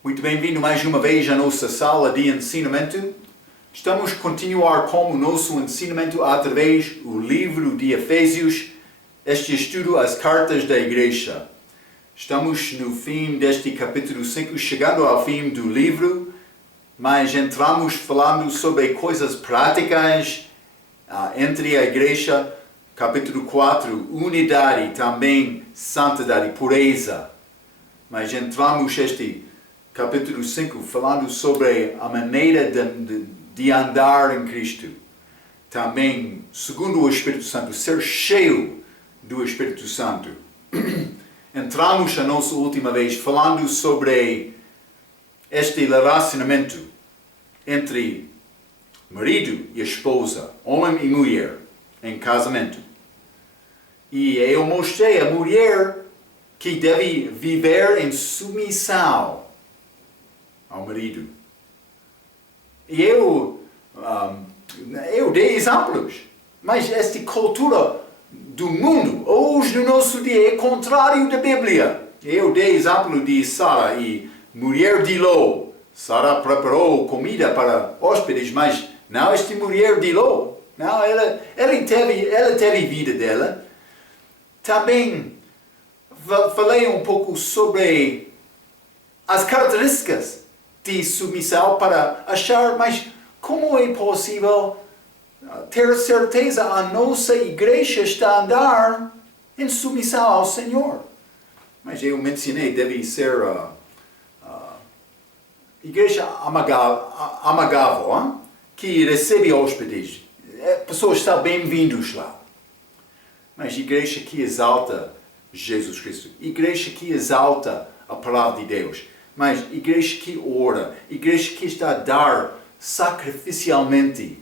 Muito bem-vindo mais uma vez à nossa sala de ensinamento. Estamos a continuar com o nosso ensinamento através do livro de Efésios, este estudo as cartas da igreja. Estamos no fim deste capítulo 5, chegando ao fim do livro, mas entramos falando sobre coisas práticas entre a igreja. Capítulo 4, unidade, também santidade, pureza. Mas entramos este capítulo 5 falando sobre a maneira de andar em Cristo. Também, segundo o Espírito Santo, ser cheio do Espírito Santo. Entramos a nossa última vez falando sobre este relacionamento entre marido e esposa, homem e mulher, em casamento. E eu mostrei a mulher que deve viver em submissão ao marido. E eu dei exemplos, mas esta cultura do mundo, hoje no nosso dia, é contrário da Bíblia. Eu dei exemplo de Sara e mulher de Ló. Sara preparou comida para hóspedes, mas não esta mulher de Ló. Não, ela teve vida dela. Também falei um pouco sobre as características de submissão para achar, mas como é possível ter certeza a nossa igreja está a andar em submissão ao Senhor? Mas eu mencionei, deve ser igreja amigável, que recebe hóspedes. Pessoas estão bem-vindos lá. Mas igreja que exalta Jesus Cristo, igreja que exalta a palavra de Deus, mas igreja que ora, igreja que está a dar sacrificialmente,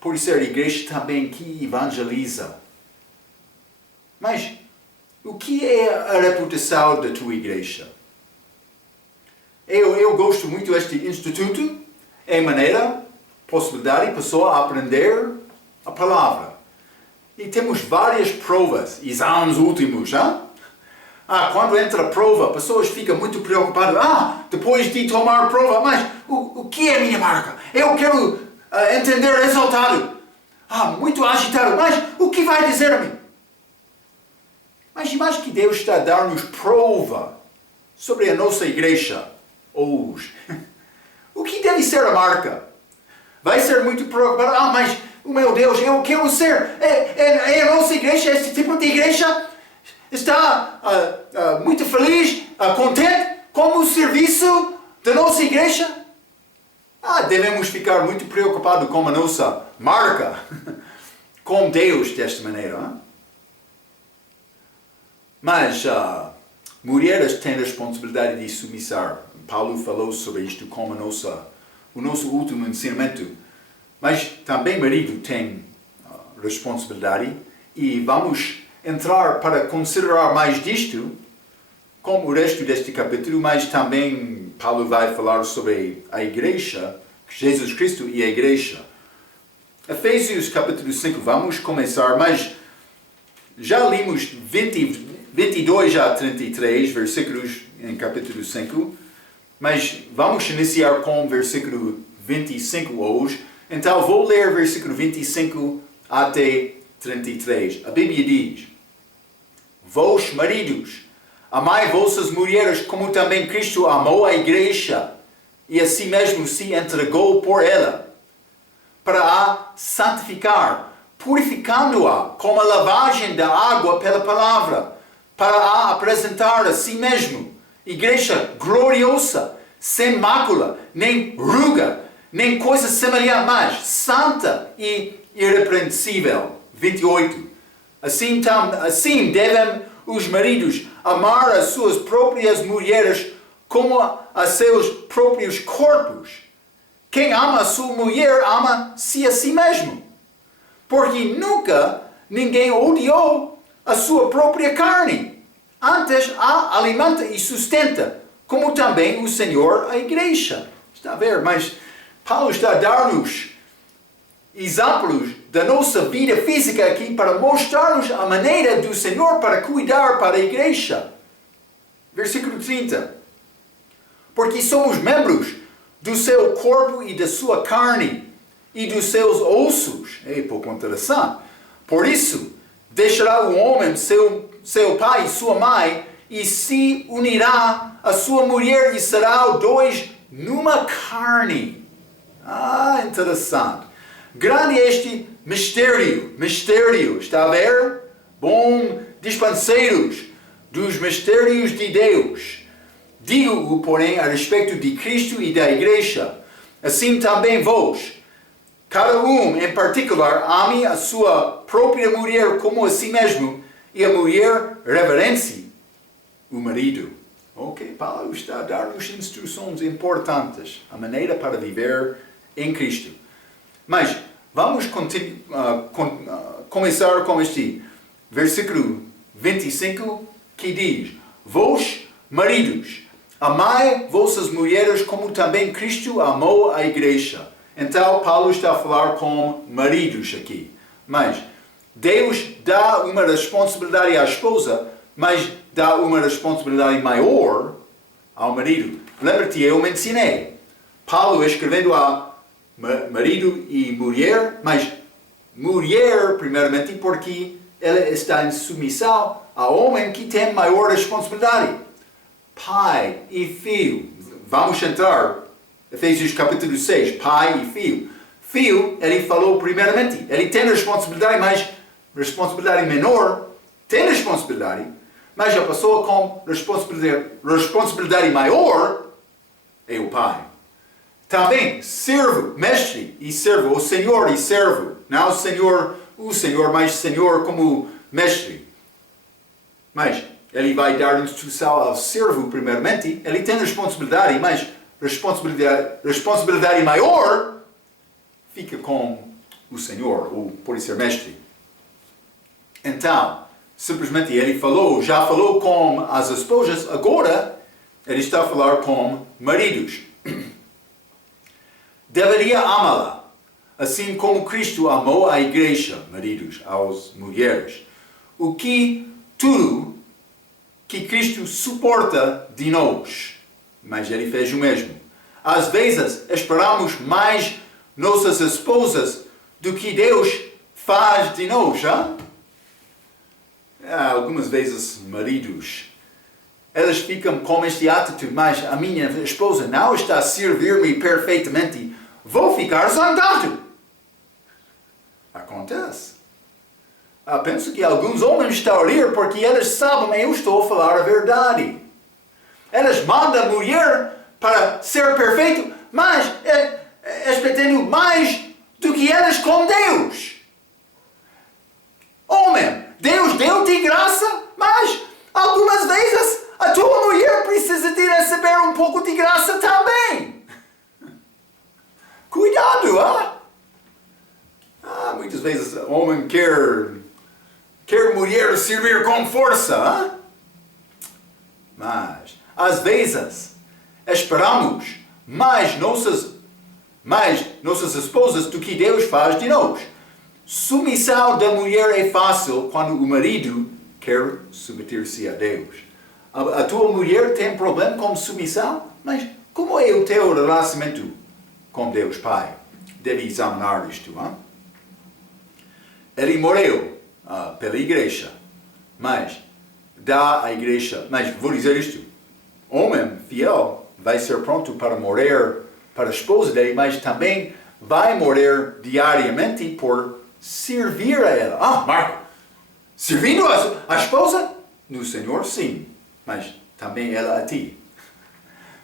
por ser igreja também que evangeliza. Mas o que é a reputação da tua igreja? Eu gosto muito deste instituto, é maneira, possibilidade, pessoa aprender a palavra. E temos várias provas, exames últimos, quando entra a prova, pessoas ficam muito preocupadas. Depois de tomar a prova, mas o que é a minha marca? Eu quero entender o resultado. Muito agitado, mas o que vai dizer a mim? Mas imagine que Deus está a dar-nos prova sobre a nossa igreja hoje. O que deve ser a marca? Vai ser muito preocupado. Mas, meu Deus, eu quero ser. A nossa igreja, este tipo de igreja, está muito feliz, contente com o serviço da nossa igreja? Devemos ficar muito preocupados com a nossa marca, com Deus desta maneira. Mas mulheres têm a responsabilidade de submissar. Paulo falou sobre isto como o nosso último ensinamento. Mas também marido tem responsabilidade e vamos entrar para considerar mais disto, como o resto deste capítulo, mas também Paulo vai falar sobre a igreja, Jesus Cristo e a igreja. Efésios capítulo 5, vamos começar, mas já lemos 22 a 33 versículos em capítulo 5, mas vamos iniciar com o versículo 25 hoje. Então vou ler versículo 25 até 33. A Bíblia diz: Vós, maridos, amai vossas mulheres como também Cristo amou a igreja e a si mesmo se entregou por ela, para a santificar, purificando-a com a lavagem da água pela palavra, para a apresentar a si mesmo, igreja gloriosa, sem mácula, nem ruga, nem coisa semelhante, mas santa e irrepreensível. 28. Assim devem os maridos amar as suas próprias mulheres como a seus próprios corpos. Quem ama a sua mulher ama-se a si mesmo. Porque nunca ninguém odiou a sua própria carne. Antes a alimenta e sustenta, como também o Senhor a igreja. Está a ver? Mas Paulo está a dar-nos exemplos da nossa vida física aqui para mostrar-nos a maneira do Senhor para cuidar para a igreja. Versículo 30. porque somos membros do seu corpo e da sua carne e dos seus ossos. É pouco interessante. Por isso, deixará o homem seu pai e sua mãe e se unirá à sua mulher e será os dois numa carne. Interessante. Grande este mistério, está a ver? Bom, dispenseiros dos mistérios de Deus. Digo-o, porém, a respeito de Cristo e da Igreja. Assim também vós, cada um em particular, ame a sua própria mulher como a si mesmo, e a mulher reverencie o marido. Ok, Paulo está a dar-nos instruções importantes, a maneira para viver em Cristo. Mas vamos começar com este versículo 25 que diz: vós, maridos, amai vossas mulheres como também Cristo amou a igreja. Então Paulo está a falar com maridos aqui. Mas Deus dá uma responsabilidade à esposa, mas dá uma responsabilidade maior ao marido. Lembra-te, eu mencionei. Paulo escrevendo a marido e mulher, mas mulher primeiramente porque ela está em submissão ao homem que tem maior responsabilidade. Pai e filho. Vamos entrar, Efésios capítulo 6, pai e filho. Filho, ele falou primeiramente, ele tem responsabilidade, mas responsabilidade menor, tem responsabilidade, mas a pessoa com responsabilidade maior é o pai. Também, servo, mestre e servo, ou senhor e servo. Não o senhor, mas senhor como mestre. Mas ele vai dar instrução ao servo primeiramente. Ele tem responsabilidade, mas responsabilidade maior fica com o senhor, ou por ser mestre. Então, simplesmente ele já falou com as esposas, agora ele está a falar com maridos. Deveria amá-la, assim como Cristo amou a igreja, maridos, às mulheres. O que tudo que Cristo suporta de nós, mas ele fez o mesmo. Às vezes esperamos mais nossas esposas do que Deus faz de nós, já? Algumas vezes, maridos, elas ficam com este atitude, mas a minha esposa não está a servir-me perfeitamente, vou ficar zangado. Acontece. Penso que alguns homens estão a rir porque eles sabem, eu estou a falar a verdade. Elas mandam a mulher para ser perfeito, mas expectando mais do que elas com Deus. Homem, Deus deu-te graça, mas algumas vezes a tua mulher precisa de receber um pouco de graça também. Cuidado, muitas vezes o homem quer mulher servir com força, mas às vezes esperamos mais nossas esposas do que Deus faz de nós. Submissão da mulher é fácil quando o marido quer submeter-se a Deus. A tua mulher tem problema com submissão? Mas como é o teu relacionamento com Deus Pai? Deve examinar isto. Ele morreu pela igreja, mas dá à igreja, mas vou dizer isto, homem fiel vai ser pronto para morrer para a esposa dele, mas também vai morrer diariamente por servir a ela. Marco, servindo a esposa? No Senhor, sim, mas também ela a ti.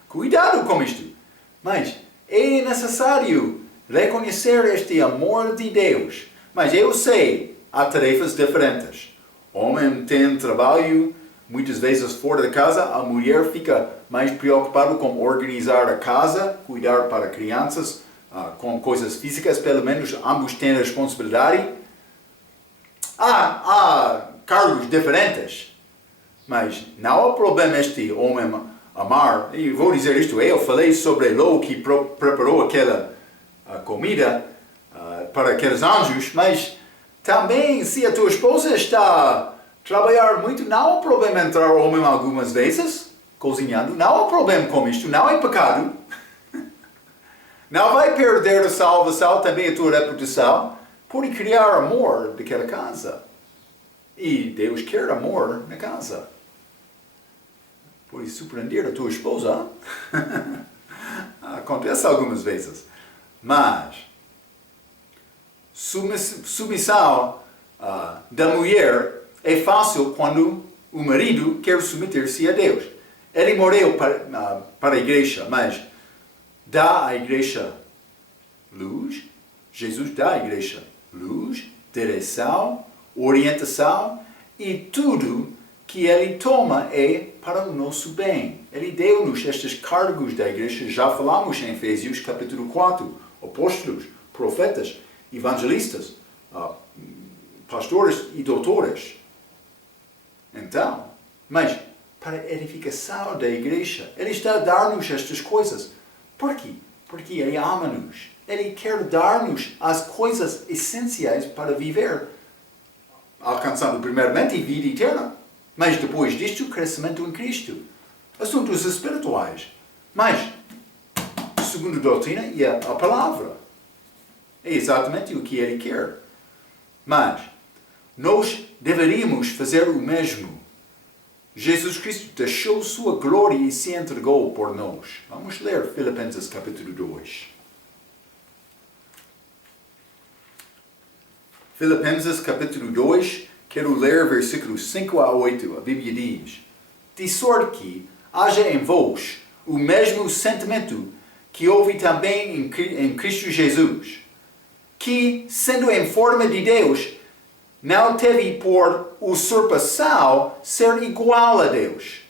Cuidado com isto. Mas é necessário reconhecer este amor de Deus. Mas eu sei, há tarefas diferentes. O homem tem trabalho, muitas vezes fora de casa, a mulher fica mais preocupada com organizar a casa, cuidar para crianças, com coisas físicas, pelo menos ambos têm responsabilidade. Há cargos diferentes, mas não há problema este homem amar. E vou dizer isto, eu falei sobre Ló que preparou aquela comida para aqueles anjos, mas também se a tua esposa está a trabalhar muito, não há problema entrar homem algumas vezes, cozinhando. Não há problema com isto, não é pecado. Não vai perder a salvação, também a tua reputação, por criar amor daquela casa. E Deus quer amor na casa. Por surpreender a tua esposa. Acontece algumas vezes. Mas, submissão da mulher é fácil quando o marido quer submeter-se a Deus. Ele morreu para a igreja, mas dá à igreja luz. Jesus dá à igreja luz, direção, orientação e tudo que Ele toma é para o nosso bem. Ele deu-nos estes cargos da igreja. Já falamos em Efésios capítulo 4. Apóstolos, profetas, evangelistas, pastores e doutores. Então, mas para a edificação da igreja, Ele está a dar-nos estas coisas. Por quê? Porque Ele ama-nos. Ele quer dar-nos as coisas essenciais para viver, alcançando primeiramente a vida eterna, mas depois disto, crescimento em Cristo. Assuntos espirituais. Mas, segundo a doutrina e a palavra. É exatamente o que Ele quer. Mas, nós deveríamos fazer o mesmo. Jesus Cristo deixou sua glória e se entregou por nós. Vamos ler Filipenses capítulo 2. Filipenses capítulo 2, quero ler versículos 5 a 8. A Bíblia diz: de sorte que haja em vós o mesmo sentimento que houve também em Cristo Jesus, que, sendo em forma de Deus, não teve por usurpação ser igual a Deus.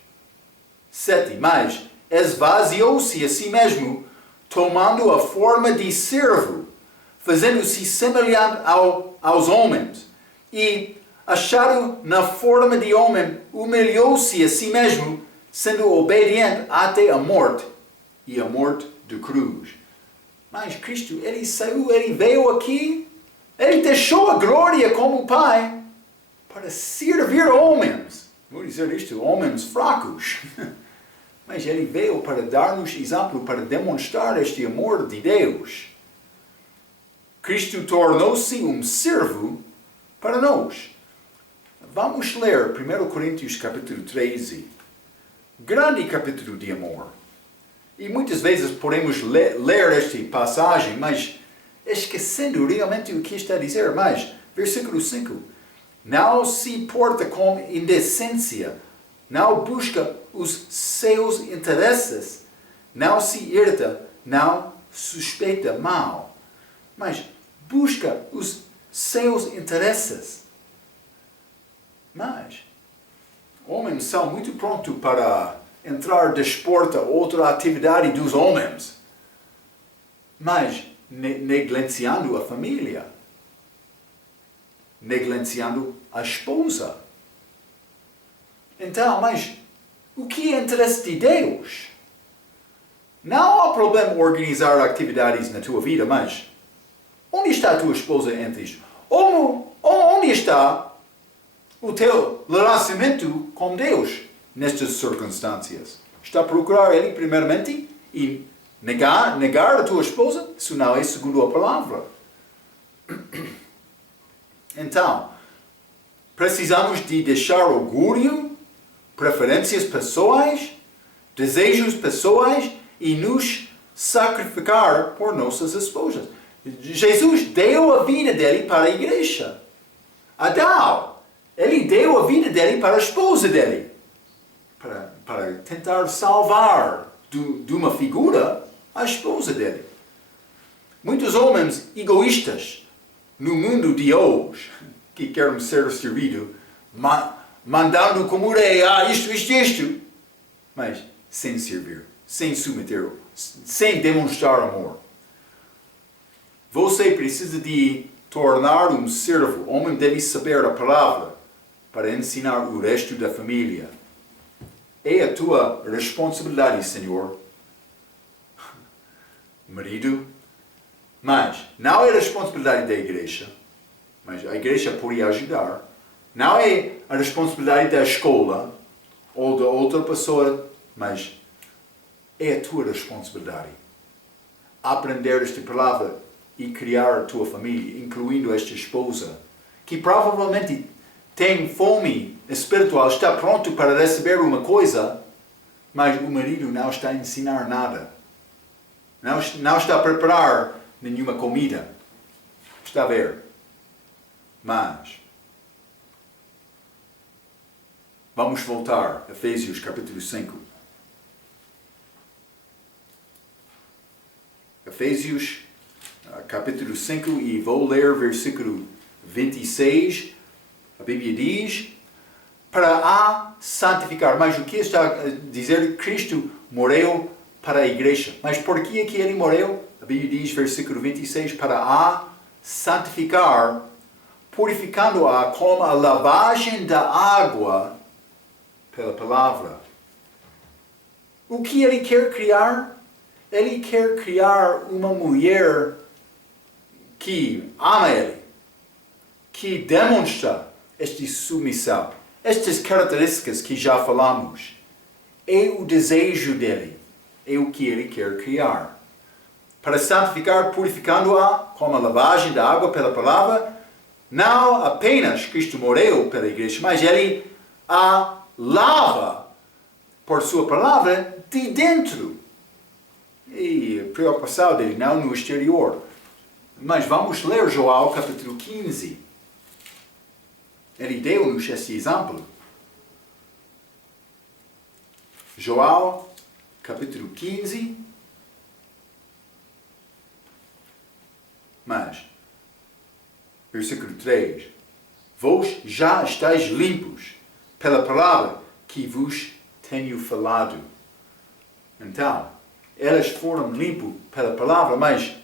7. Mas esvaziou-se a si mesmo, tomando a forma de servo, fazendo-se semelhante aos homens, e, achado na forma de homem, humilhou-se a si mesmo, sendo obediente até a morte, e a morte de cruz. Mas Cristo, Ele saiu, Ele veio aqui, Ele deixou a glória como Pai para servir homens. Vou dizer isto, homens fracos. Mas Ele veio para dar-nos exemplo, para demonstrar este amor de Deus. Cristo tornou-se um servo para nós. Vamos ler 1 Coríntios capítulo 13. Grande capítulo de amor. E muitas vezes podemos ler esta passagem, mas esquecendo realmente o que está a dizer. Mas, versículo 5. Não se porta com indecência, não busca os seus interesses, não se irrita, não suspeita mal, mas busca os seus interesses. Mas, homens são muito prontos para entrar desporto, outra atividade dos homens, mas negligenciando a família, negligenciando a esposa. Então, mas o que é interesse de Deus? Não há problema organizar atividades na tua vida, mas onde está a tua esposa entre isto? Onde está o teu relacionamento com Deus nestas circunstâncias? Está a procurar Ele primeiramente e negar a tua esposa? Isso não é segundo a palavra. Então, precisamos de deixar orgulho, preferências pessoais, desejos pessoais e nos sacrificar por nossas esposas. Jesus deu a vida dele para a igreja. Adão, ele deu a vida dele para a esposa dele. Para tentar salvar de uma figura a esposa dele. Muitos homens egoístas no mundo de hoje, que querem ser servidos, mandando como rei, isto, mas sem servir, sem submeter, sem demonstrar amor. Você precisa de tornar um servo. O homem deve saber a palavra para ensinar o resto da família. É a tua responsabilidade, Senhor. Marido. Mas não é a responsabilidade da igreja. Mas a igreja pode ajudar. Não é a responsabilidade da escola ou da outra pessoa mas é a tua responsabilidade. Aprender esta palavra e criar a tua família, incluindo esta esposa, que provavelmente tem fome espiritual, está pronto para receber uma coisa, mas o marido não está a ensinar nada. Não está a preparar nenhuma comida. Está a ver? Mas, vamos voltar a Efésios capítulo 5. Efésios capítulo 5 e vou ler versículo 26. A Bíblia diz, para a santificar. Mas o que está a dizer? Cristo morreu para a igreja. Mas por que é que ele morreu? A Bíblia diz, versículo 26, para a santificar, purificando-a com a lavagem da água pela palavra. O que ele quer criar? Ele quer criar uma mulher que ama ele, que demonstra esta submissão. Estas características que já falamos, é o desejo dele, é o que ele quer criar. Para santificar, purificando-a com a lavagem da água pela palavra, não apenas Cristo morreu pela igreja, mas ele a lava por sua palavra de dentro. E a preocupação dele não no exterior. Mas vamos ler João capítulo 15. Ele deu-nos esse exemplo. João capítulo 15. Mas, versículo 3. Vós já estáis limpos pela palavra que vos tenho falado. Então, elas foram limpas pela palavra, mas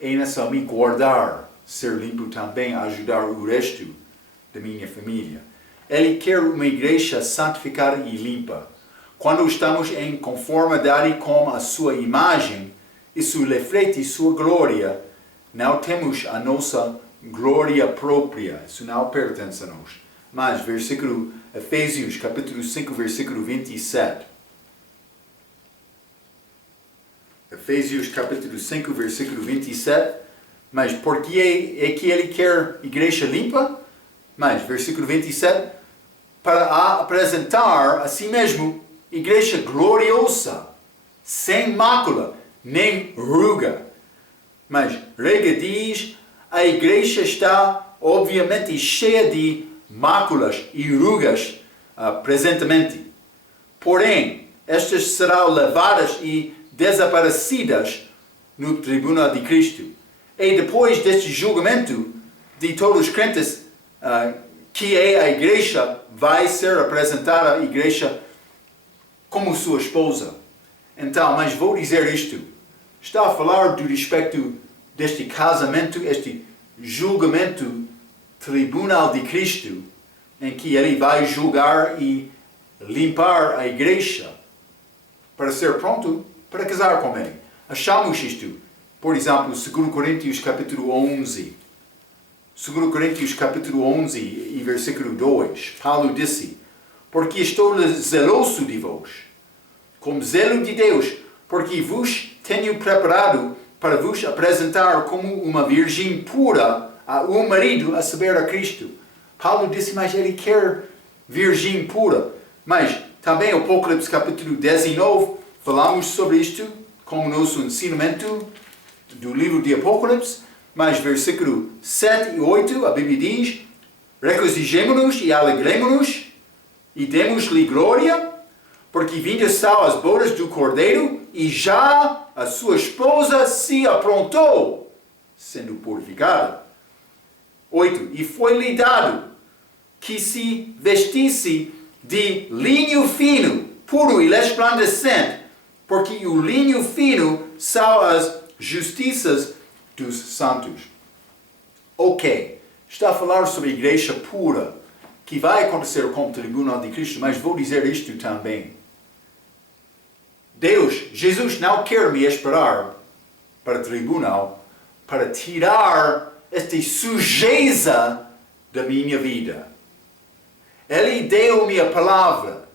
é necessário guardar, ser limpo também, ajudar o resto da minha família. Ele quer uma igreja santificada e limpa. Quando estamos em conformidade com a sua imagem, isso reflete sua glória. Não temos a nossa glória própria. Isso não pertence a nós. Mas, versículo Efésios, capítulo 5, versículo 27. Efésios, capítulo 5, versículo 27. Mas por que é que ele quer igreja limpa? Mas, versículo 27. Para apresentar a si mesmo igreja gloriosa, sem mácula, nem ruga. Mas Rega diz, a igreja está obviamente cheia de máculas e rugas presentemente. Porém, estas serão levadas e desaparecidas no tribunal de Cristo. E depois deste julgamento de todos os crentes, que é a igreja, vai ser apresentada a igreja como sua esposa. Então, mas vou dizer isto. Está a falar do respeito deste casamento, este julgamento tribunal de Cristo, em que ele vai julgar e limpar a igreja para ser pronto para casar com ele. Achamos isto, por exemplo, 2 Coríntios capítulo 11. 2 Coríntios capítulo 11 e versículo 2. Paulo disse, porque estou zeloso de vós, com zelo de Deus, porque vos tenho preparado para vos apresentar como uma virgem pura a um marido, a saber, a Cristo. Paulo disse, mas ele quer virgem pura. Mas também Apocalipse capítulo 19, falamos sobre isto como nosso ensinamento do livro de Apocalipse. Mas versículo 7 e 8, a Bíblia diz, regozijemo-nos e alegremo-nos e demos-lhe glória, porque vindas são as bodas do Cordeiro e já a sua esposa se aprontou, sendo purificada. 8. E foi-lhe dado que se vestisse de linho fino, puro e resplandecente, porque o linho fino são as justiças dos santos. Ok, está a falar sobre a igreja pura, que vai acontecer com o tribunal de Cristo, mas vou dizer isto também. Jesus não quer me esperar para o tribunal para tirar esta sujeza da minha vida. Ele deu-me a palavra.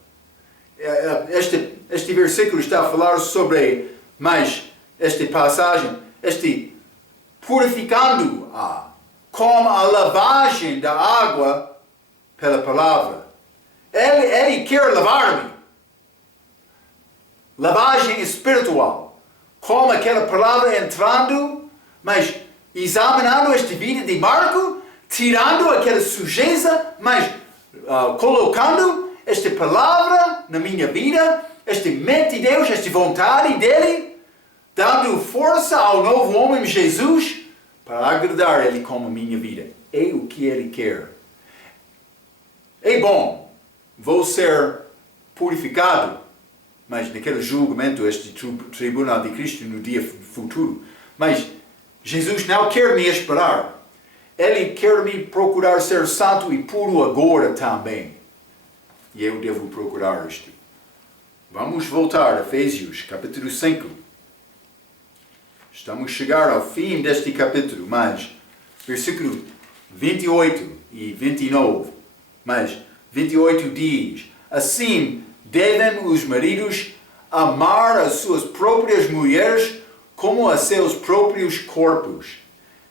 Esta este versículo está a falar sobre, mais esta passagem, purificando-a, com a lavagem da água pela palavra. Ele quer lavar-me. Lavagem espiritual. Com aquela palavra entrando, mas examinando esta vida de Marco, tirando aquela sujeira, mas colocando esta palavra na minha vida, esta mente de Deus, esta vontade dele, dando força ao novo homem Jesus para agradar Ele com a minha vida. É o que Ele quer. É bom, vou ser purificado, mas naquele julgamento, este tribunal de Cristo no dia futuro. Mas Jesus não quer me esperar. Ele quer me procurar ser santo e puro agora também. E eu devo procurar isto. Vamos voltar a Efésios, capítulo 5. Estamos a chegar ao fim deste capítulo, mas versículo 28 e 29. Mas 28 diz: assim devem os maridos amar as suas próprias mulheres como a seus próprios corpos.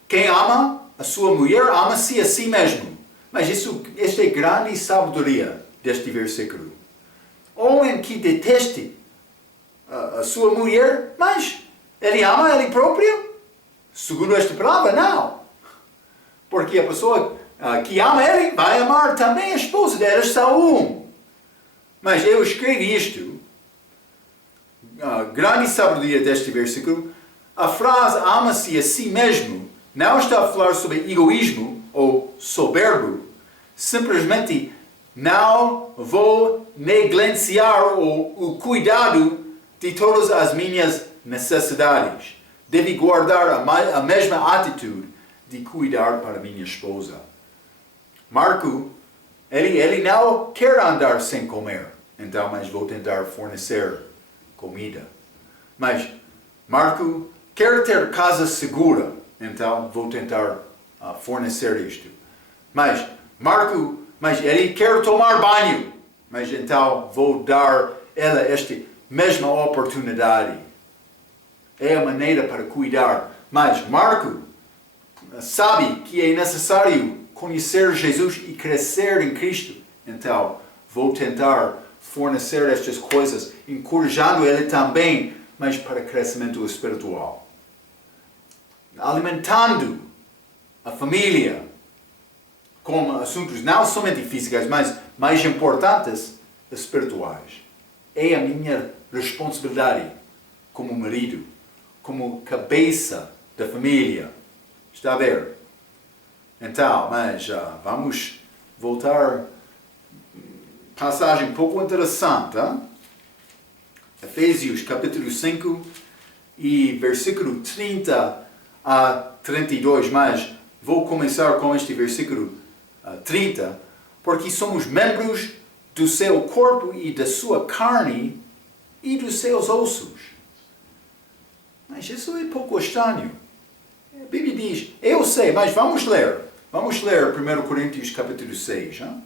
Quem ama a sua mulher, ama-se a si mesmo. Mas esta é grande sabedoria deste versículo. Homem que deteste a sua mulher, mas ele ama ele próprio? Segundo esta palavra, não. Porque a pessoa que ama ele vai amar também a esposa dela, são um. Mas eu escrevi isto, a grande sabedoria deste versículo. A frase ama-se a si mesmo não está a falar sobre egoísmo ou soberbo. Simplesmente não vou negligenciar o cuidado de todas as minhas necessidades. Devo guardar a mesma atitude de cuidar para minha esposa. Marco, ele não quer andar sem comer, então, mas vou tentar fornecer comida. Mas Marco quer ter casa segura, então vou tentar fornecer isto. Mas Marco, ele quer tomar banho, mas então vou dar ela esta mesma oportunidade. É a maneira para cuidar. Mas Marco sabe que é necessário conhecer Jesus e crescer em Cristo. Então, vou tentar fornecer estas coisas, encorajando ele também, mas para crescimento espiritual. Alimentando a família com assuntos não somente físicos, mas mais importantes, espirituais. É a minha responsabilidade como marido, como cabeça da família. Está a ver? Então, mas vamos voltar. Passagem um pouco interessante. Hein? Efésios capítulo 5 e versículo 30 a 32. Mas vou começar com este versículo 30, porque somos membros do seu corpo e da sua carne e dos seus ossos. Mas isso é pouco estranho. A Bíblia diz, eu sei, mas vamos ler. Vamos ler 1 Coríntios capítulo 6. Hein?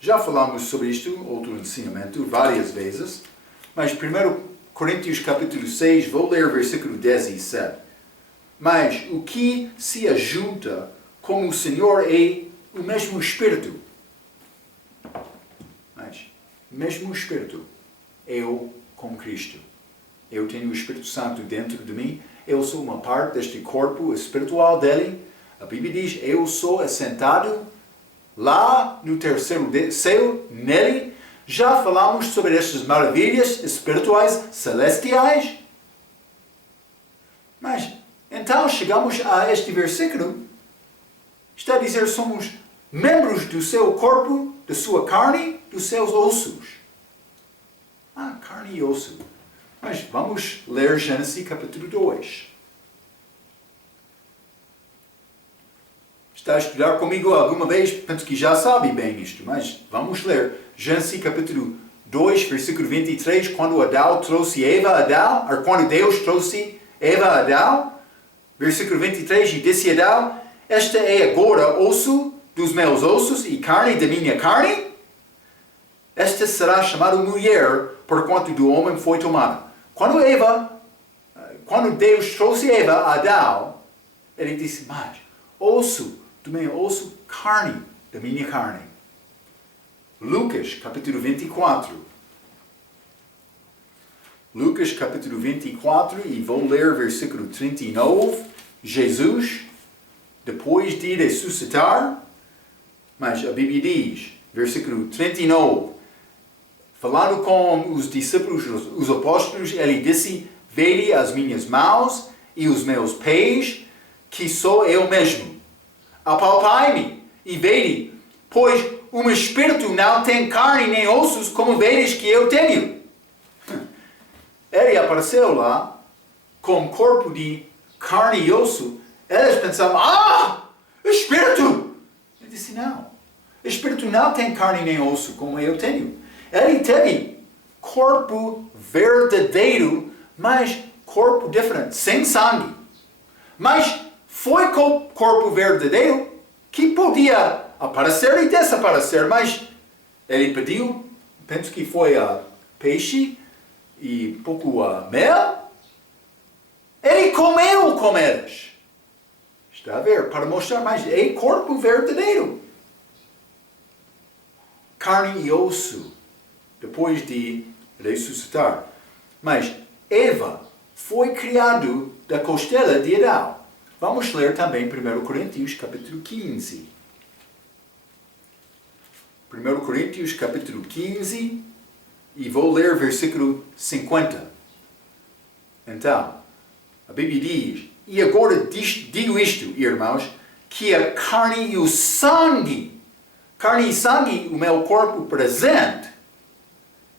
Já falamos sobre isto, outro ensinamento, várias vezes. Mas 1 Coríntios capítulo 6, vou ler versículo 17. Mas o que se ajunta com o Senhor é o mesmo Espírito. Mas, mesmo Espírito, eu com Cristo. Eu tenho o Espírito Santo dentro de mim. Eu sou uma parte deste corpo espiritual dele. A Bíblia diz, eu sou assentado lá no terceiro céu, nele. Já falamos sobre estas maravilhas espirituais, celestiais. Mas, então chegamos a este versículo. Está a dizer, somos membros do seu corpo, da sua carne, dos seus ossos. Carne e osso. Mas vamos ler Gênesis capítulo 2. Está a estudar comigo alguma vez? Penso que já sabe bem isto, mas vamos ler. Gênesis capítulo 2, versículo 23, quando Adão trouxe Eva a Adão, ou quando Deus trouxe Eva a Adão, versículo 23, e disse Adão, esta é agora osso dos meus ossos e carne da minha carne. esta será chamada mulher, porquanto do homem foi tomada. Quando Deus trouxe Eva a Adão, ele disse, mas osso do meu osso, carne da minha carne. Lucas, capítulo 24. Lucas, capítulo 24, e vou ler versículo 39. Jesus, depois de ressuscitar, mas a Bíblia diz, versículo 39, falando com os discípulos, os apóstolos, ele disse, vede as minhas mãos e os meus pés, que sou eu mesmo. Apalpai-me e vede, pois um espírito não tem carne nem ossos, como vedes que eu tenho. Ele apareceu lá com corpo de carne e osso. Eles pensavam, espírito! Ele disse, não. Espírito não tem carne nem osso, como eu tenho. Ele teve corpo verdadeiro, mas corpo diferente, sem sangue. Mas foi corpo verdadeiro que podia aparecer e desaparecer, mas ele pediu, penso que foi peixe e pouco mel. Ele comeu com eles. Está a ver? Para mostrar mais, é corpo verdadeiro. Carne e osso, depois de ressuscitar. Mas Eva foi criado da costela de Adão. Vamos ler também 1 Coríntios, capítulo 15. 1 Coríntios, capítulo 15, e vou ler versículo 50. Então, a Bíblia diz, e agora digo isto, irmãos, que a carne e o sangue, o meu corpo presente,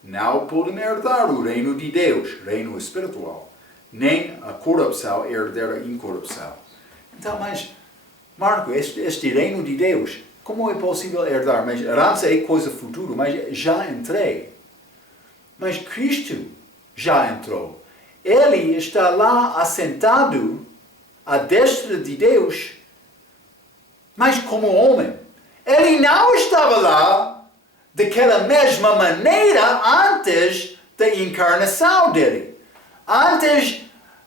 não podem herdar o reino de Deus, reino espiritual, nem a corrupção herdar a incorrupção. Então, mas, Marco, este reino de Deus, como é possível herdar? Mas herança é coisa futura, mas já entrei. Mas Cristo já entrou. Ele está lá assentado à destra de Deus, mas como homem. Ele não estava lá daquela mesma maneira antes da encarnação dele. Antes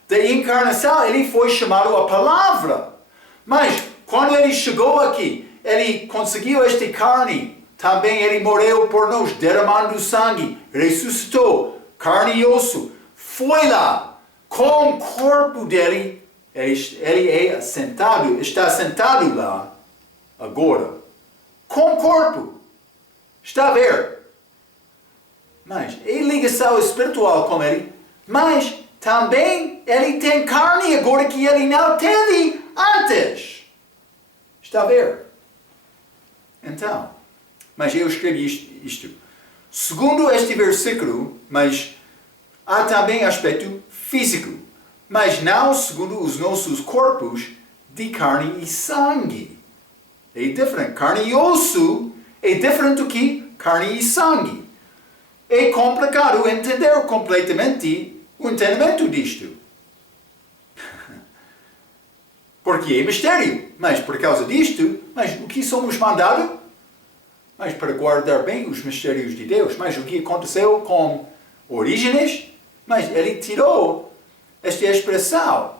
da encarnação, ele foi chamado a palavra. Mas quando ele chegou aqui, ele conseguiu esta carne. Também ele morreu por nós, derramando sangue, ressuscitou, carne e osso. Foi lá, com o corpo dele, ele é sentado, está sentado lá, agora, com o corpo. Está a ver? Mas é ligação espiritual com ele, mas também ele tem carne agora que ele não teve antes. Está a ver? Então, mas eu escrevi isto. Segundo este versículo, mas há também aspecto físico, mas não segundo os nossos corpos de carne e sangue. É diferente. Carne e osso é diferente do que carne e sangue. É complicado entender completamente o entendimento disto. Porque é mistério. Mas por causa disto, mas o que somos mandados? Mas para guardar bem os mistérios de Deus. Mas o que aconteceu com Orígenes? Mas ele tirou esta expressão.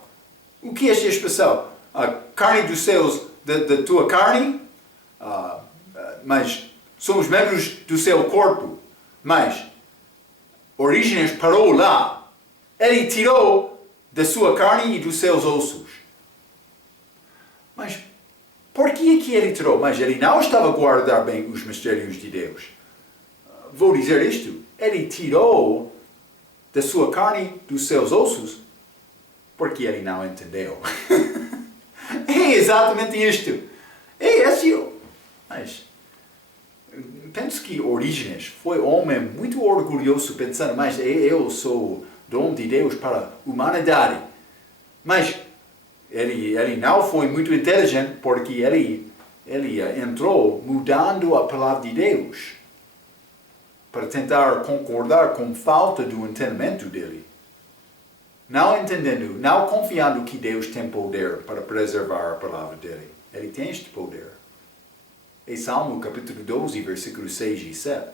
O que é esta expressão? A carne dos céus da tua carne, mas somos membros do seu corpo. Mas Orígenes parou lá. Ele tirou da sua carne e dos seus ossos. Mas por que é que ele tirou? Mas ele não estava a guardar bem os mistérios de Deus. Vou dizer isto. Ele tirou da sua carne, dos seus ossos, porque ele não entendeu. É exatamente isto. É assim. Mas penso que Orígenes foi um homem muito orgulhoso, pensando, mas eu sou dom de Deus para a humanidade. Mas ele não foi muito inteligente, porque ele entrou mudando a palavra de Deus para tentar concordar com falta do entendimento dele. Não entendendo, não confiando que Deus tem poder para preservar a palavra dele. Ele tem este poder. É Salmo capítulo 12, versículos 6 e 7.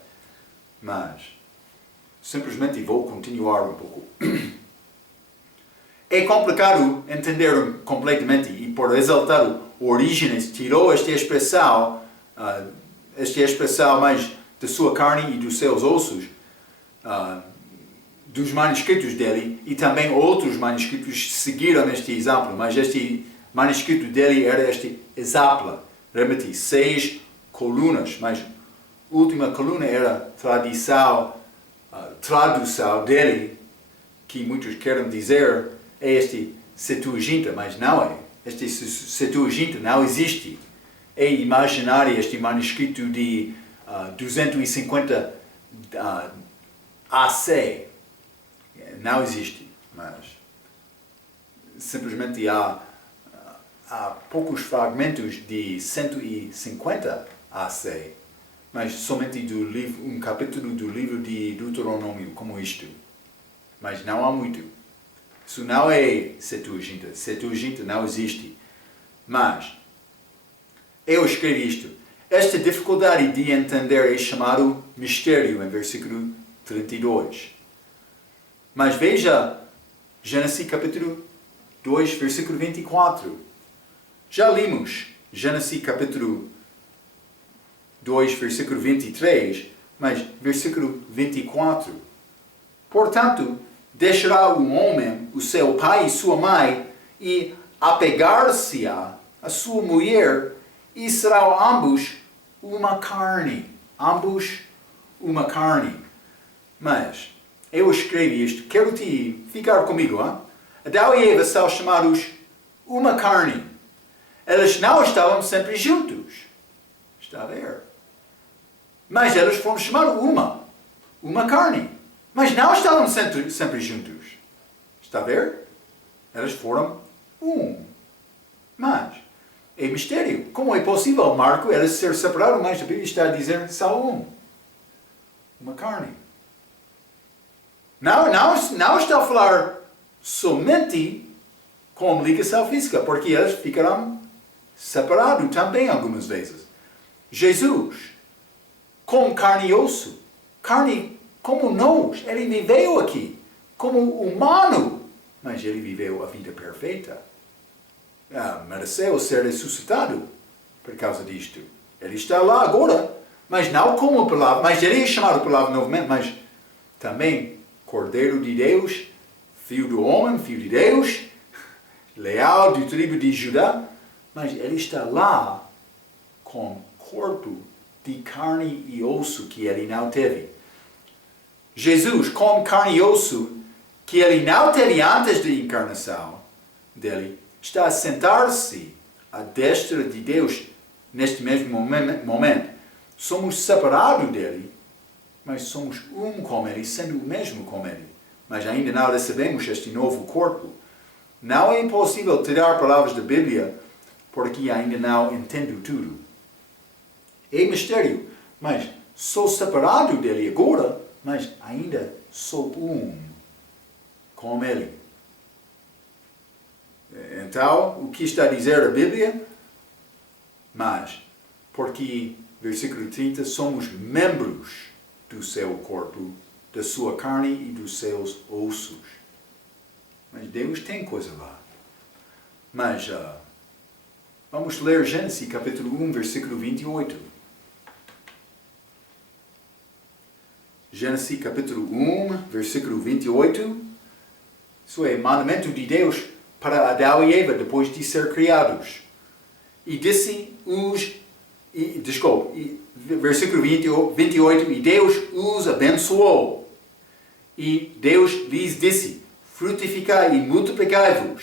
mas simplesmente vou continuar um pouco. É complicado entender completamente e por exaltar Orígenes tirou esta expressão mais da sua carne e dos seus ossos, dos manuscritos dele, e também outros manuscritos seguiram este exemplo, mas este manuscrito dele era este exemplo, remete 6 colunas, mas a última coluna era tradução dele, que muitos querem dizer é este Septuaginta, mas não é. Este Septuaginta não existe. É imaginário este manuscrito de 250 AC. Não existe, mas simplesmente há poucos fragmentos de 150 AC, mas somente um capítulo do livro de Deuteronômio, como isto. Mas não há muito. Isso não é Septuaginta. Septuaginta não existe. Mas eu escrevi isto. Esta dificuldade de entender é chamado mistério em versículo 32. Mas veja Gênesis capítulo 2, versículo 24. Já lemos Gênesis capítulo 2, versículo 23, mas versículo 24. Portanto, deixará o homem o seu pai e sua mãe e apegar-se-á a sua mulher e serão ambos uma carne. Ambos uma carne. Mas eu escrevi isto. Quero te ficar comigo. Hein? Adão e Eva são chamados uma carne. Eles não estavam sempre juntos. Está a ver? Mas eles foram chamados uma carne. Mas não estavam sempre juntos. Está a ver? Eles foram Mas é mistério. Como é possível, Marco, eles ser separados, mas a Bíblia está a dizer só uma carne. Não está a falar somente com ligação física, porque eles ficarão separados também algumas vezes. Jesus, com carne e osso, carne como nós, ele viveu aqui, como humano, mas ele viveu a vida perfeita. Mereceu ser ressuscitado por causa disto. Ele está lá agora, mas não como palavra, mas ele é chamado palavra novamente, mas também Cordeiro de Deus, Filho do homem, Filho de Deus, leal do tribo de Judá, mas ele está lá com corpo de carne e osso que ele não teve. Jesus, com carne e osso que ele não teve antes da encarnação dele, está a sentar-se à destra de Deus neste mesmo momento. Somos separados dele, mas somos com ele, sendo o mesmo com ele. Mas ainda não recebemos este novo corpo. Não é impossível tirar palavras da Bíblia, porque ainda não entendo tudo. É mistério, mas sou separado dele agora, mas ainda sou com ele. Então, o que está a dizer a Bíblia? Mas, porque, versículo 30, somos membros do seu corpo, da sua carne e dos seus ossos. Mas Deus tem coisa lá. Mas, vamos ler Gênesis capítulo 1, versículo 28. Gênesis capítulo 1, versículo 28. Isso é mandamento de Deus para Adão e Eva depois de ser criados. E disse versículo 28, e Deus os abençoou. E Deus lhes disse, frutificai e multiplicai-vos,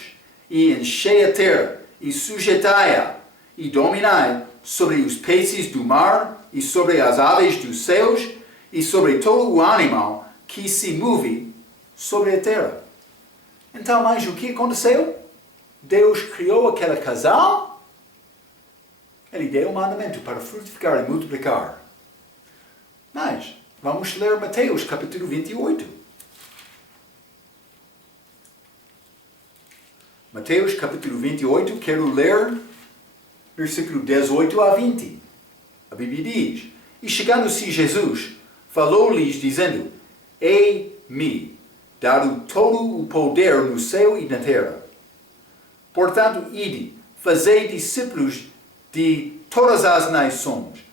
e enchei a terra, e sujeitai-a, e dominai sobre os peixes do mar, e sobre as aves dos céus, e sobre todo o animal que se move sobre a terra. Então, mas o que aconteceu? Deus criou aquele casal, ele deu o mandamento para frutificar e multiplicar. Mas, vamos ler Mateus capítulo 28. Mateus capítulo 28, quero ler versículo 18 a 20. A Bíblia diz, e chegando-se Jesus, falou-lhes dizendo, Ei-me dado todo o poder no céu e na terra. Portanto, ide, fazei discípulos de todas as nações,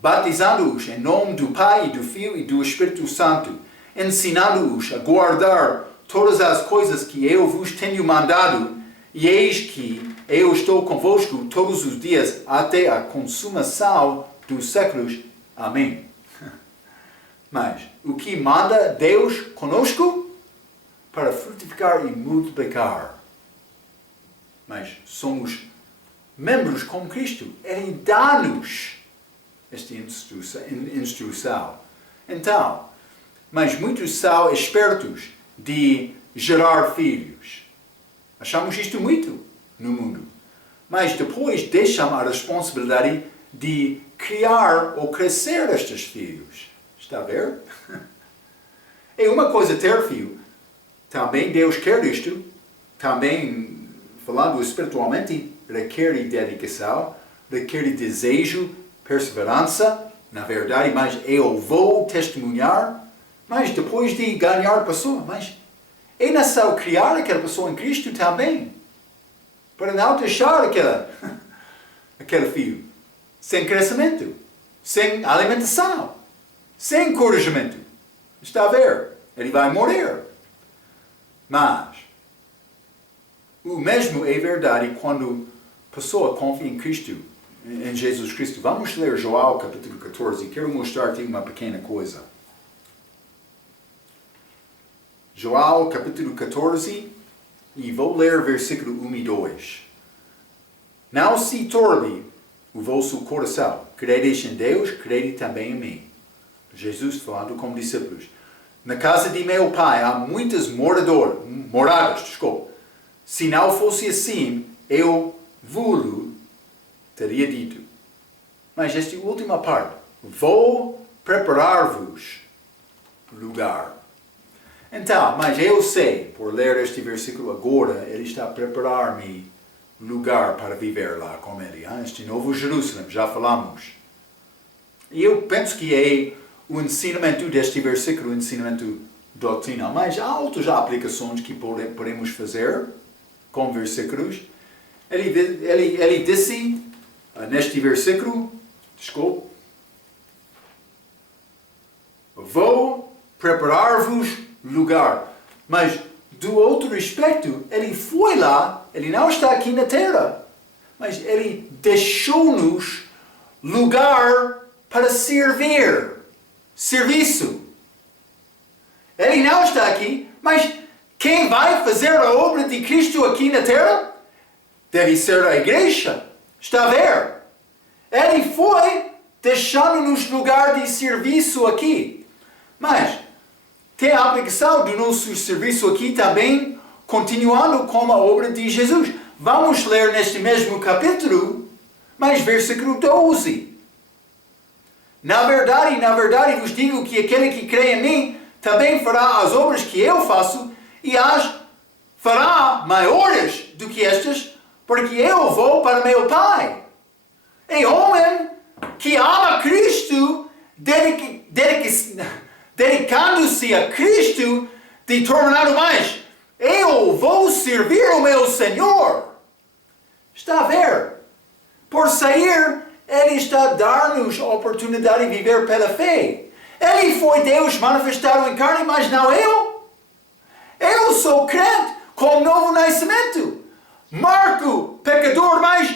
batizando-os em nome do Pai, e do Filho e do Espírito Santo, ensinando-os a guardar todas as coisas que eu vos tenho mandado, e eis que eu estou convosco todos os dias até a consumação dos séculos. Amém. Mas o que manda Deus conosco? Para frutificar e multiplicar. Mas somos membros como Cristo. Ele dá-nos esta instrução. Então, mas muitos são espertos de gerar filhos. Achamos isto muito no mundo. Mas depois deixam a responsabilidade de criar ou crescer estes filhos. Está a ver? É uma coisa ter filho. Também Deus quer isto. Também, falando espiritualmente, requer dedicação, requer desejo, perseverança. Na verdade, mas eu vou testemunhar. Mas depois de ganhar a pessoa, mas é necessário criar aquela pessoa em Cristo também. Para não deixar aquele filho sem crescimento, sem alimentação, sem encorajamento. Está a ver? Ele vai morrer. Mas o mesmo é verdade quando a pessoa confia em Cristo, em Jesus Cristo. Vamos ler João capítulo 14. Quero mostrar-te uma pequena coisa. João capítulo 14, e vou ler versículo 1 e 2. Não se turbe o vosso coração. Credeis em Deus, crede também em mim. Jesus falando como discípulos. Na casa de meu Pai há muitas moradas. Se não fosse assim, eu vos teria dito. Mas esta última parte. Vou preparar-vos lugar. Então, mas eu sei, por ler este versículo agora, ele está a preparar-me lugar para viver lá com ele. Este novo Jerusalém, já falamos. E eu penso que é o ensinamento deste versículo, o ensinamento doutrinal. Mas há outras aplicações que podemos fazer com versículos. Ele disse, neste versículo, vou preparar-vos lugar. Mas, do outro aspecto, ele foi lá, ele não está aqui na terra, mas ele deixou-nos lugar para servir. Serviço. Ele não está aqui, mas quem vai fazer a obra de Cristo aqui na terra? Deve ser a igreja. Está a ver? Ele foi deixando-nos lugar de serviço aqui. Mas tem a aplicação do nosso serviço aqui também, continuando com a obra de Jesus. Vamos ler neste mesmo capítulo, mas versículo 12. Na verdade vos digo que aquele que crê em mim também fará as obras que eu faço e as fará maiores do que estas, porque eu vou para meu Pai. É homem que ama Cristo, dedicando-se a Cristo, determinado mais, eu vou servir o meu Senhor. Está a ver? Por sair, Ele está a dar-nos a oportunidade de viver pela fé. Ele foi Deus manifestado em carne, mas não eu. Eu sou crente com novo nascimento. Marco, pecador, mas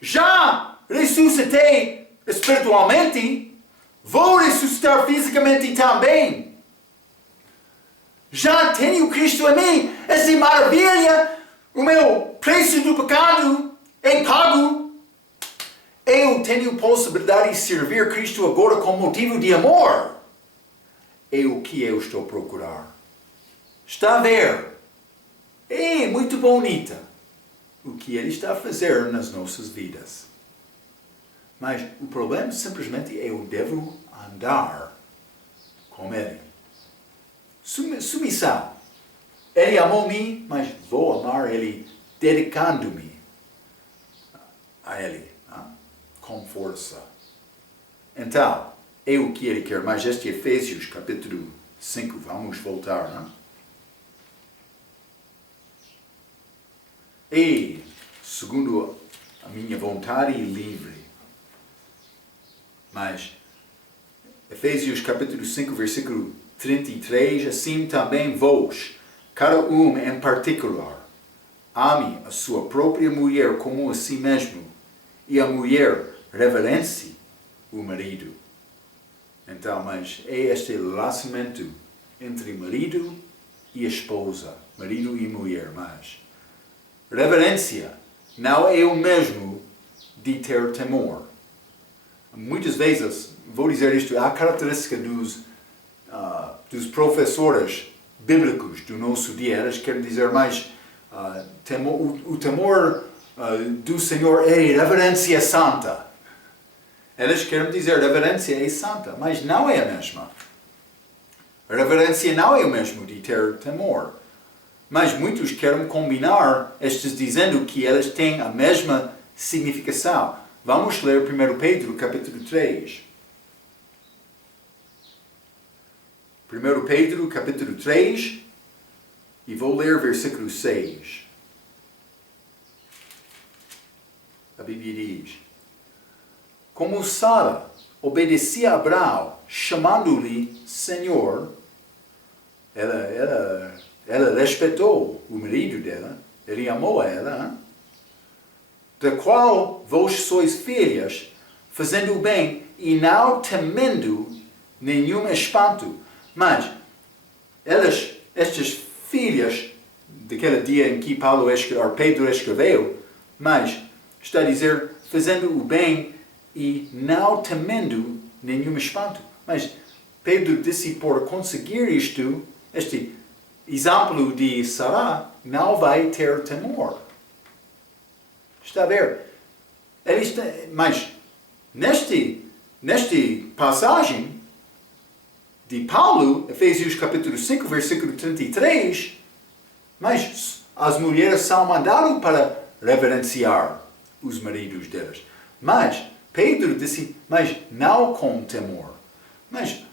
já ressuscitei espiritualmente. Vou ressuscitar fisicamente também. Já tenho Cristo em mim. Essa maravilha. O meu preço do pecado é pago. Eu tenho possibilidade de servir Cristo agora com motivo de amor. É o que eu estou a procurar. Está a ver? É muito bonita o que Ele está a fazer nas nossas vidas. Mas o problema simplesmente é eu devo andar com Ele. Submissão. Ele amou-me, mas vou amar Ele dedicando-me a Ele com força. Então, é o que ele quer. Mas este Efésios capítulo 5, vamos voltar, né? E, segundo a minha vontade livre. Mas, Efésios capítulo 5, versículo 33, assim também vós, cada um em particular, ame a sua própria mulher como a si mesmo, e a mulher reverence o marido. Então, mas é este relacionamento entre marido e esposa, marido e mulher, mas reverência não é o mesmo de ter temor. Muitas vezes, vou dizer isto, a característica dos professores bíblicos do nosso dia, eles querem dizer mais, o temor do Senhor é reverência santa. Eles querem dizer reverência é santa, mas não é a mesma. Reverência não é o mesmo de ter temor. Mas muitos querem combinar estes dizendo que eles têm a mesma significação. Vamos ler 1 Pedro capítulo 3. 1 Pedro capítulo 3 e vou ler versículo 6. A Bíblia diz: como Sara obedecia a Abraão, chamando-lhe Senhor, ela respeitou o marido dela, ele amou a ela, hein? Da qual vós sois filhas, fazendo o bem e não temendo nenhum espanto. Mas estas filhas, daquele dia em que Pedro escreveu, mas está a dizer, fazendo o bem e não temendo nenhum espanto. Mas Pedro disse, por conseguir isto, este exemplo de Sara não vai ter temor. Está a ver? Mas neste passagem de Paulo, Efésios capítulo 5, versículo 33, mas as mulheres são mandadas para reverenciar os maridos delas. Mas Pedro disse, mas não com temor. Mas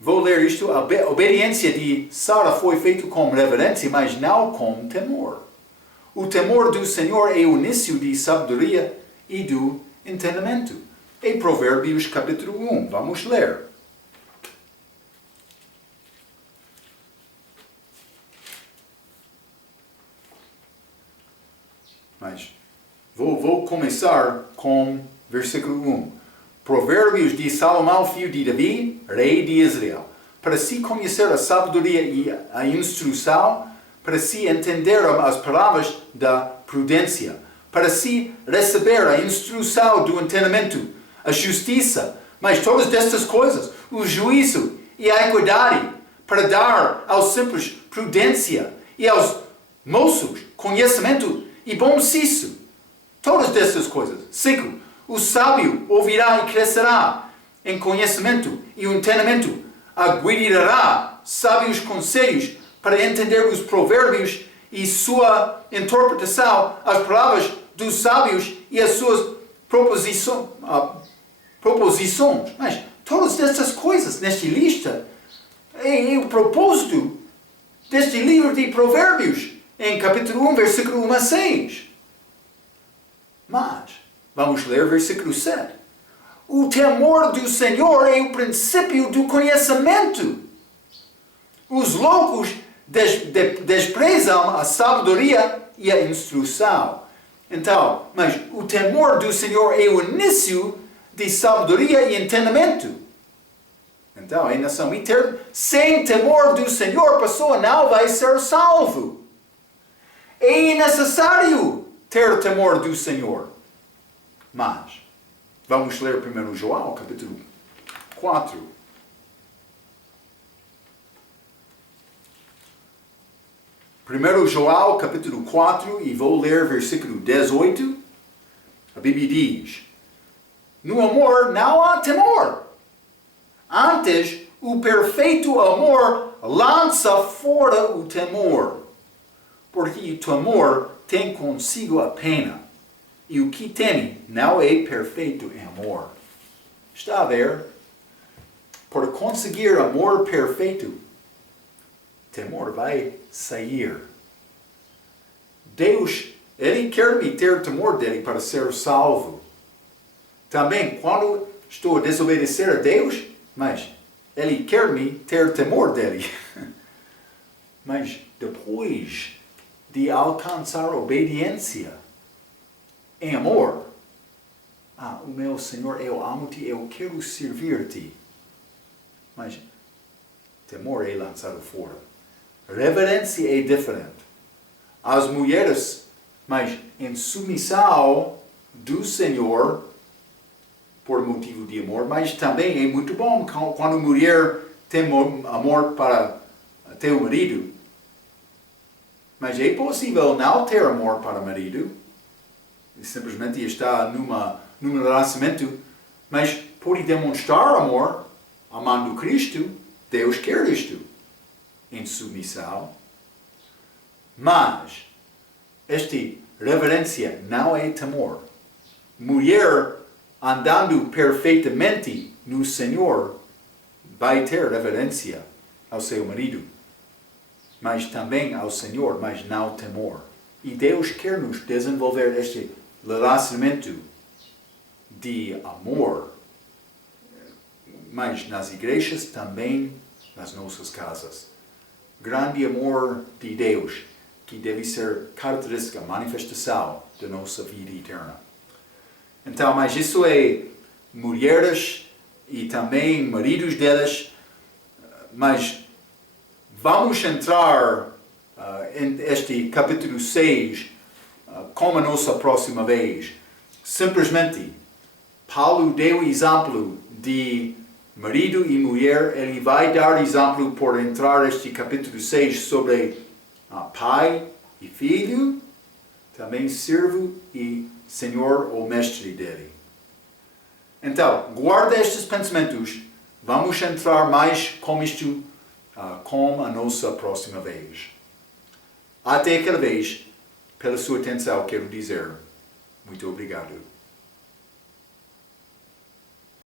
vou ler isto, a obediência de Sara foi feita com reverência, mas não com temor. O temor do Senhor é o início de sabedoria e do entendimento. Em Provérbios capítulo 1, vamos ler. Mas vou começar com versículo 1. Provérbios de Salomão, filho de Davi, rei de Israel. Para se conhecer a sabedoria e a instrução, para se entender as palavras da prudência, para se receber a instrução do entendimento, a justiça, mas todas estas coisas, o juízo e a equidade, para dar aos simples prudência e aos moços conhecimento e bom senso. Todas estas coisas. 5. O sábio ouvirá e crescerá em conhecimento e entendimento, aguardará sábios conselhos para entender os provérbios e sua interpretação, as palavras dos sábios e as suas proposições. Mas todas estas coisas nesta lista é o propósito deste livro de Provérbios, em capítulo 1, versículo 1 a 6. Mas, vamos ler versículo 7. O temor do Senhor é o princípio do conhecimento. Os loucos desprezam a sabedoria e a instrução. Então, mas o temor do Senhor é o início de sabedoria e entendimento. Então, a nação sem temor do Senhor, a pessoa não vai ser salvo. É necessário ter temor do Senhor. Mas, vamos ler primeiro João, capítulo 4. Primeiro João, capítulo 4, e vou ler versículo 18. A Bíblia diz: no amor não há temor. Antes, o perfeito amor lança fora o temor. Porque o temor tem consigo a pena. E o que teme não é perfeito em amor. Está a ver? por conseguir amor perfeito, temor vai sair. Deus, Ele quer me ter temor dele para ser salvo. Também, quando estou a desobedecer a Deus, mas Ele quer me ter temor dele. Mas depois de alcançar obediência em amor, o meu Senhor, eu amo-te, eu quero servir-te. Mas temor é lançado fora. Reverência é diferente. As mulheres, mas em submissão do Senhor, por motivo de amor, mas também é muito bom quando a mulher tem amor para teu marido. Mas é possível não ter amor para o marido, simplesmente está num relacionamento, mas pode demonstrar amor, amando Cristo. Deus quer isto, em submissão. Mas, esta reverência não é temor. Mulher andando perfeitamente no Senhor vai ter reverência ao seu marido, mas também ao Senhor, mas não temor. E Deus quer nos desenvolver este relacionamento de amor, mas nas igrejas também nas nossas casas. Grande amor de Deus, que deve ser característica, manifestação da nossa vida eterna. Então, mas isso é mulheres e também maridos delas, mas vamos entrar em este capítulo 6 como a nossa próxima vez. Simplesmente, Paulo deu exemplo de marido e mulher, ele vai dar exemplo por entrar este capítulo 6 sobre pai e filho, também servo e senhor ou mestre dele. Então, guarda estes pensamentos, vamos entrar mais com isto com a nossa próxima vez. Até aquela vez, pela sua atenção, quero dizer muito obrigado.